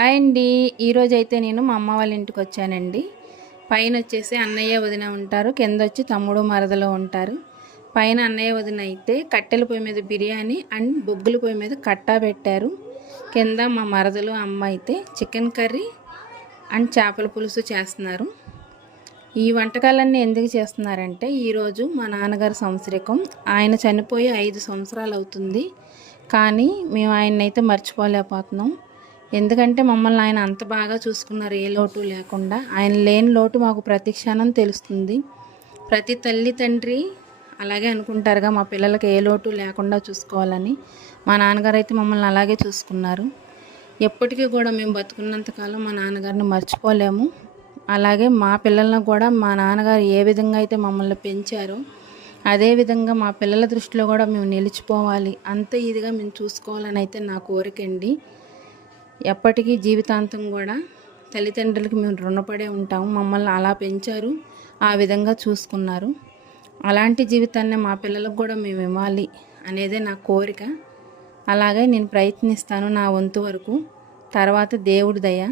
Hi అండి. ఈరోజైతే నేను మా అమ్మ వాళ్ళ ఇంటికి వచ్చానండి. పైన వచ్చేసి అన్నయ్య వదిన ఉంటారు, కింద వచ్చి తమ్ముడు మరదలు ఉంటారు. పైన అన్నయ్య వదిన అయితే కట్టెల పొయ్యి మీద బిర్యానీ అండ్ బొగ్గుల పొయ్యి మీద కట్టా పెట్టారు. కింద మా మరదలు అమ్మ అయితే చికెన్ కర్రీ అండ్ చేపల పులుసు చేస్తున్నారు. ఈ వంటకాలన్నీ ఎందుకు చేస్తున్నారంటే ఈరోజు మా నాన్నగారి సంవత్సరికం. ఆయన చనిపోయి 5 సంవత్సరాలు అవుతుంది. కానీ మేము ఆయన్నైతే మర్చిపోలేకపోతున్నాం. ఎందుకంటే మమ్మల్ని ఆయన అంత బాగా చూసుకున్నారు, ఏ లోటు లేకుండా. ఆయన లేని లోటు మాకు ప్రతి క్షణం తెలుస్తుంది. ప్రతి తల్లి తండ్రి అలాగే అనుకుంటారుగా, మా పిల్లలకి ఏ లోటు లేకుండా చూసుకోవాలని. మా నాన్నగారు అయితే మమ్మల్ని అలాగే చూసుకున్నారు. ఎప్పటికీ కూడా మేము బతుకున్నంతకాలం మా నాన్నగారిని మర్చిపోలేము. అలాగే మా పిల్లలను కూడా మా నాన్నగారు ఏ విధంగా అయితే మమ్మల్ని పెంచారో అదేవిధంగా మా పిల్లల దృష్టిలో కూడా మేము నిలిచిపోవాలి, అంత ఇదిగా మేము చూసుకోవాలని అయితే నా కోరికండి. ఎప్పటికీ జీవితాంతం కూడా తల్లిదండ్రులకి మేము రుణపడే ఉంటాము. మమ్మల్ని అలా పెంచారు, ఆ విధంగా చూసుకున్నారు. అలాంటి జీవితాన్ని మా పిల్లలకు కూడా మేము ఇవ్వాలి అనేదే నా కోరిక. అలాగే నేను ప్రయత్నిస్తాను నా వంతు వరకు. తర్వాత దేవుడి దయ.